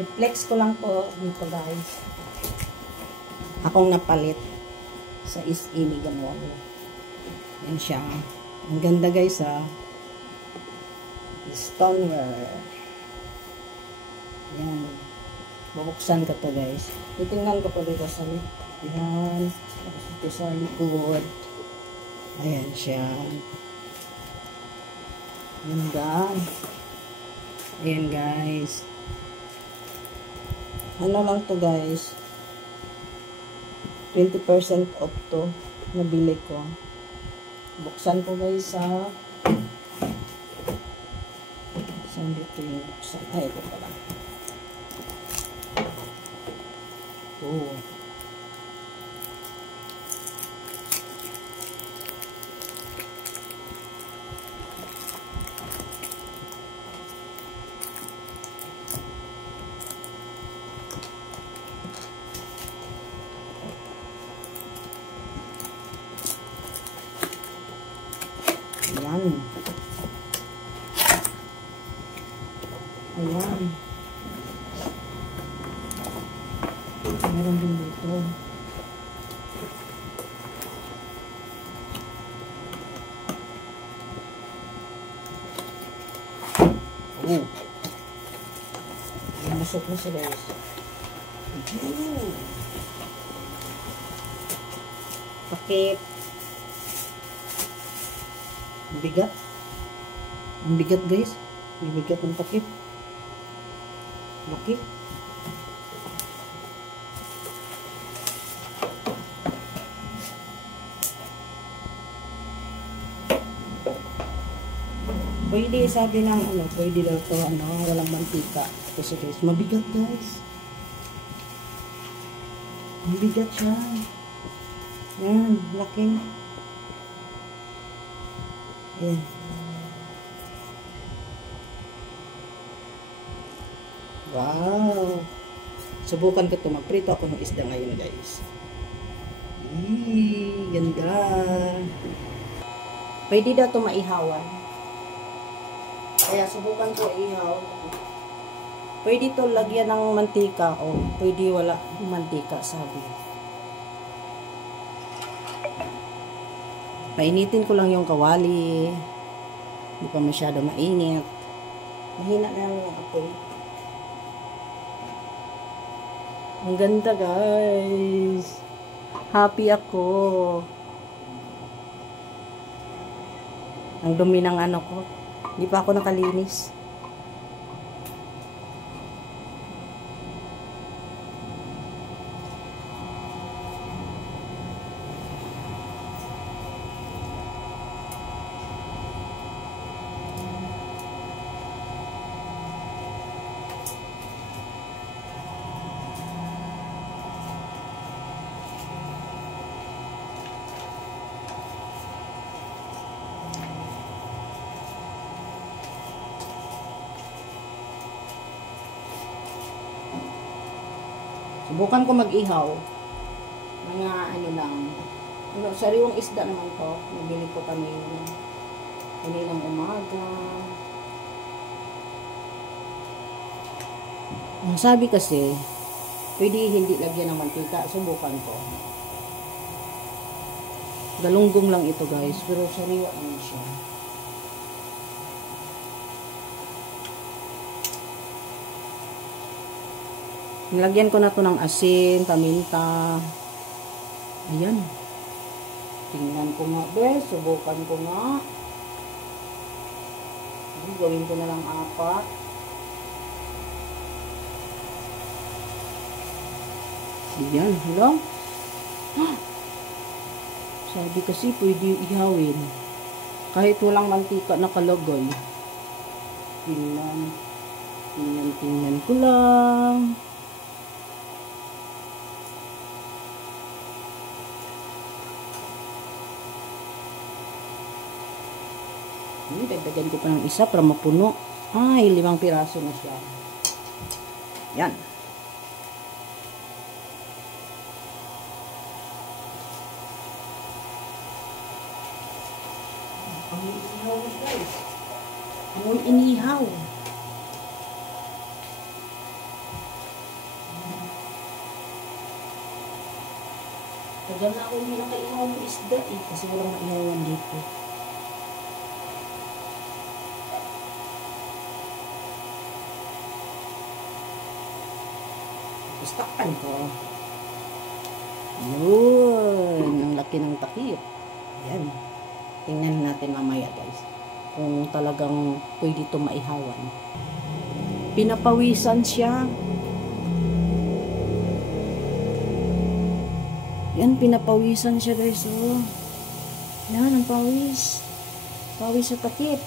I-flex ko lang po dito guys. Akong napalit sa SE Megan Wall. Yan siya. Ang ganda guys ha. Stoneware. Yan. Bubuksan ko to guys. Titingnan ko po dito sa yan. Ito sa likod. Ayan siya. Ganda. Ayan guys. Ano lang to guys. 20% off to. Nabili ko. Buksan ko guys sa saan dito yung buksan. Ay, ito pala. Ito. Ayan. Ayan. Meron din dito. Oh. Masok na siya guys. Pakit. Bigat. Ang bigat guys. Ang bigat ng takip. Laki. Pwede sabi ng ano, pwede daw to ano, walang mantika. Kasi guys, mabigat guys. Ang bigat siya. Yan, laki. Ayan. Wow! Subukan ko ito. Magprito ako ng isda ngayon guys. Ganda. Pwede daw ito maihawan. Kaya subukan ko ihaw. Pwede ito lagyan ng mantika o pwede wala mantika sabi. Painitin ko lang yung kawali. Hindi pa masyado mainit. Mahina na yung apoy. Ang ganda guys. Happy ako. Ang dumi ng ano ko. Hindi pa ako nakalinis. Subukan ko mag-ihaw. Mga ano lang. Ano, sariwang isda naman to. Nabili ko kanilang umaga. Ang sabi kasi, pwede hindi lagyan ng mantika. Subukan ko. Galunggong lang ito guys. Pero sariwa naman siya. Nilagyan ko na to ng asin, paminta. Ayan. Tingnan ko nga, bes. Subukan ko nga. Gawin ko na lang 4. Ayan, hello? Sabi kasi pwede ihawin. Kahit walang mantika nakalagay. Tingnan ko lang. Dagdagan ko pa ng isa para mapuno. Ay, 5 piraso na siya. Yan. Ang inihaw guys. Ang inihaw. Tagal na ako hindi nakaihaw ng isda eh. Kasi walang maihawan dito. Istakpan ko. Yun. Ang laki ng takip. Yan. Tingnan natin mamaya guys. Kung talagang pwede ito maihawan. Pinapawisan siya. Yan, pinapawisan siya guys. Oh. Yan, ang pawis. Pawis sa takip.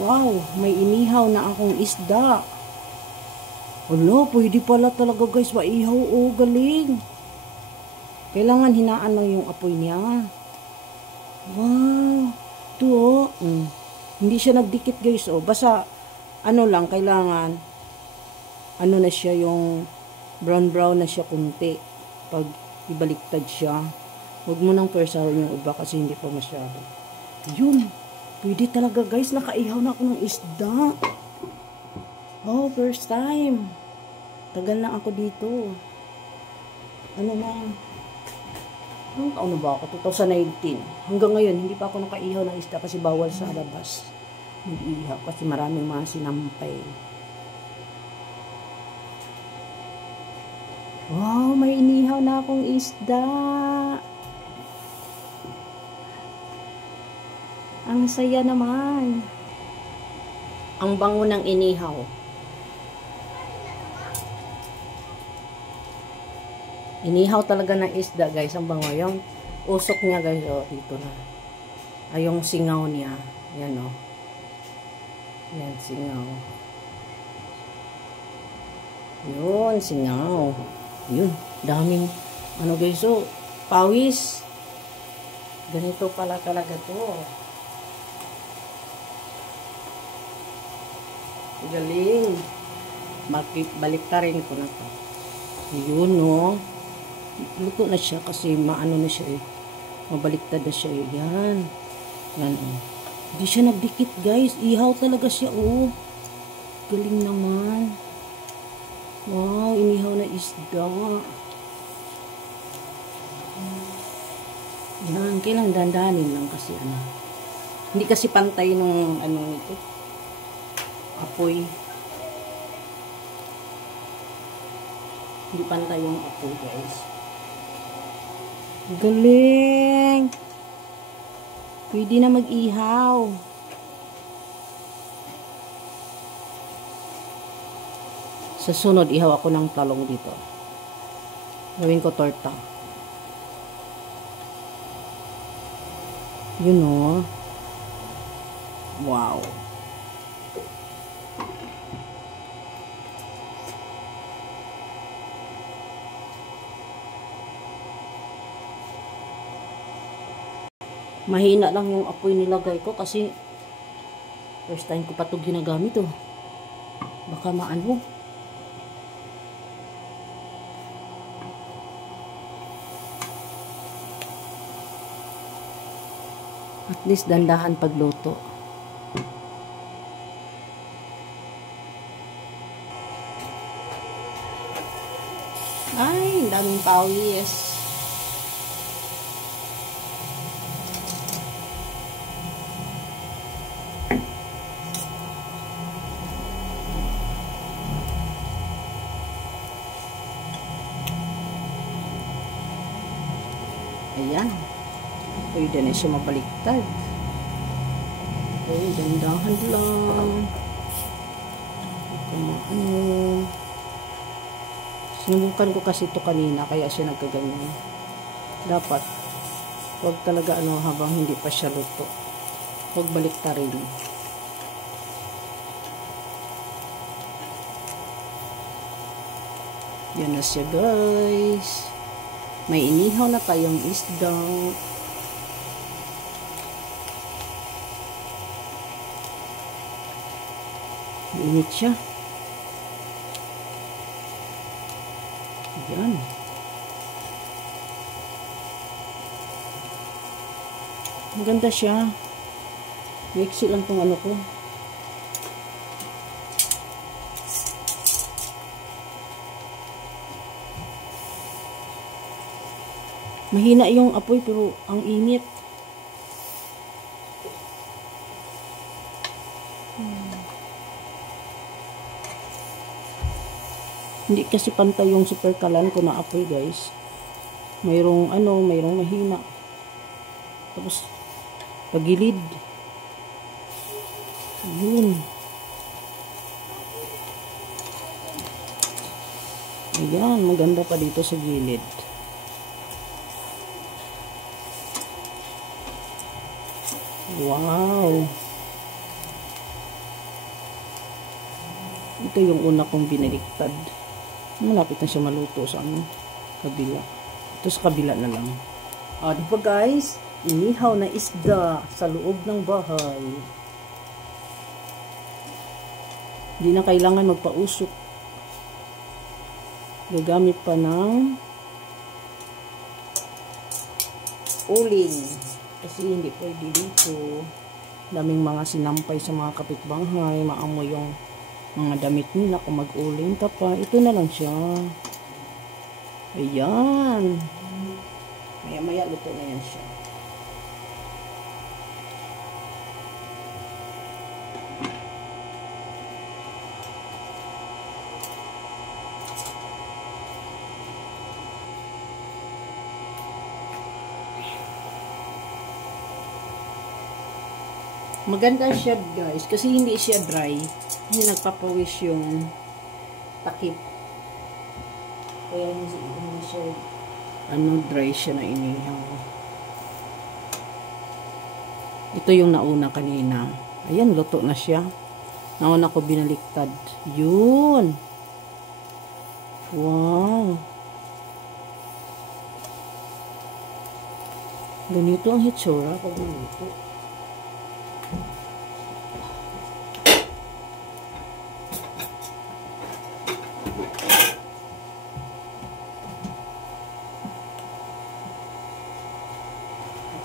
Wow, may inihaw na akong isda. Wala, pwede pala talaga guys maihaw. Oh, galing. Kailangan hinaan lang yung apoy niya. Wow. Ito oh. Hindi siya nagdikit guys. Oh. Basta, ano lang, kailangan, ano na siya yung brown na siya kunti. Pag ibaliktad siya, huwag mo nang persahin yung iba kasi hindi pa masyado. Yun. Pwede talaga guys, nakaihaw na ako ng isda. Oh, first time. Tagal na ako dito. Ano na? Anong taon na ba ako? 2019. Hanggang ngayon, hindi pa ako nakaihaw ng isda kasi bawal sa labas. Mag-ihaw kasi maraming mga sinampay. Wow, may inihaw na akong isda. Ang saya naman. Ang bango ng inihaw. Inihaw talaga ng isda, guys. Ang bango. Yung usok niya, guys. Oh, dito na. Ay, yung singaw niya. Yan, oh. Yan, singaw. Yun, singaw. Yun, daming, ano guys, oh, pawis. Ganito pala talaga to. Galing. Baliktarin ko na to. Yun, no. Luto na siya kasi maano na siya eh. Mabaliktad na siya eh. Yan. Yan, oh. Hindi siya nagdikit, guys. Ihaw talaga siya, oh. Galing naman. Wow, inihaw na isda. Yan, kailang dandanin lang kasi ano. Hindi kasi pantay nung ano nito. Apoy. Hindi pantay yung apoy, guys. Galing! Pwede na mag-ihaw. Sa sunod, ihaw ako ng talong dito. Gawin ko torta. Yun o. Wow. Mahina lang yung apoy nilagay ko kasi first time ko pa ito ginagamit oh. Baka maano. At least dandahan pagluto. Ay, daming pawis. Ayan. Pwede na siya mabaliktad. Okay, dandahan lang. Ano. Sinubukan ko kasi ito kanina, kaya siya nagkaganyan. Dapat, huwag talaga ano habang hindi pa siya luto. Huwag baliktarin. Yan na siya, guys. May inihaw na tayong isda. Init siya. Ayan. Maganda siya. Mixi lang tong ano ko. Mahina yung apoy pero ang init. Hindi kasi pantay yung super kalan ko na apoy, guys. Mayroong mayroong mahina. Tapos pagilid. Yun. Ayan, maganda pa dito sa gilid. Wow. Ito yung una kong binaliktad. Malapit na siya maluto sa kabila. Ito sa kabila na lang. Ah, diba guys? Inihaw na isda sa loob ng bahay. Hindi na kailangan magpausok. Gagamit pa ng uling. Kasi hindi pwede dito. Daming mga sinampay sa mga kapitbahay. Maamoy yung mga damit nila kung mag-uling ka pa. Ito na lang siya. Ayan. Maya-maya luto na yan siya. Maganda siya, guys, kasi hindi siya dry. Hindi nagpapawis yung takip. Kaya hindi siya dry siya na inihaw. Ito yung nauna kanina. Ayan, luto na siya. Nauna ko binaliktad. Yun. Wow. Ganito ang hitsura pag naluto.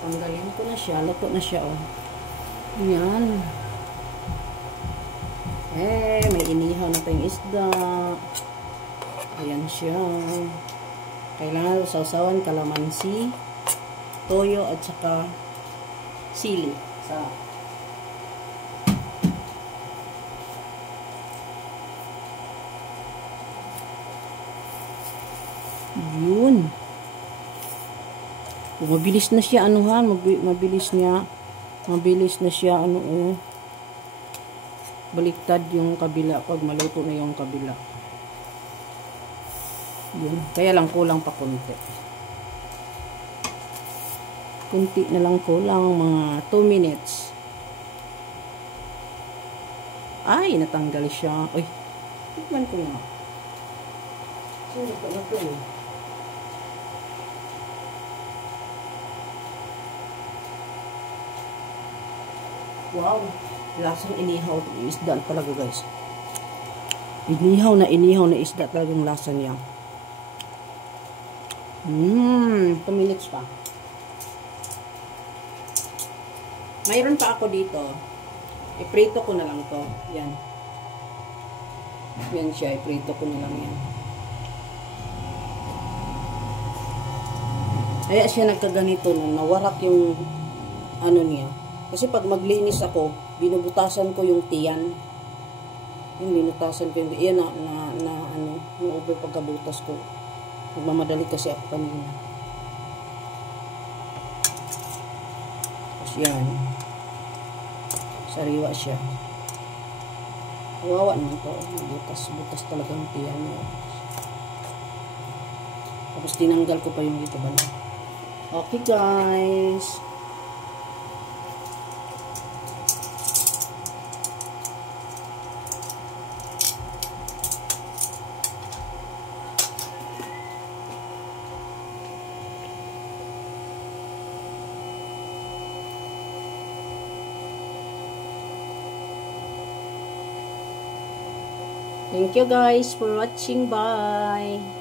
Tanggalin ko na siya. Luto na siya, oh. Ayan. May inihaw na tayong isda. Ayan siya. Kailangan sausawan kalamansi, toyo, at saka sili. Yun. Mabilis na siya mabilis na siya baliktad yung kabila pag maluto na yung kabila. Yun. Kaya lang kulang pa konti. Kunti na lang kulang, mga 2 minutes. Ay, natanggal siya. Uy, tikman ko nga. Sino ko eh. Wow, lasang inihaw isda talaga, guys. Inihaw na isda talaga yung lasa niya. 2 minutes pa. Mayroon pa ako dito. Iprito ko na lang to. Yan. Yan siya, iprito ko na lang yan. Kaya siya nagkaganito nung nawarak yung niya. Kasi pag maglinis ako, binubutasan ko yung tiyan. Yung binutasan ko yung tiyan na-over pagkabutas ko. Nagmamadali kasi ako kanina. Tapos yan. Sariwa siya. Kawawa naman to. Butas talaga yung tiyan mo. Tapos tinanggal ko pa yung dito ba na. Okay, guys. Thank you guys for watching. Bye.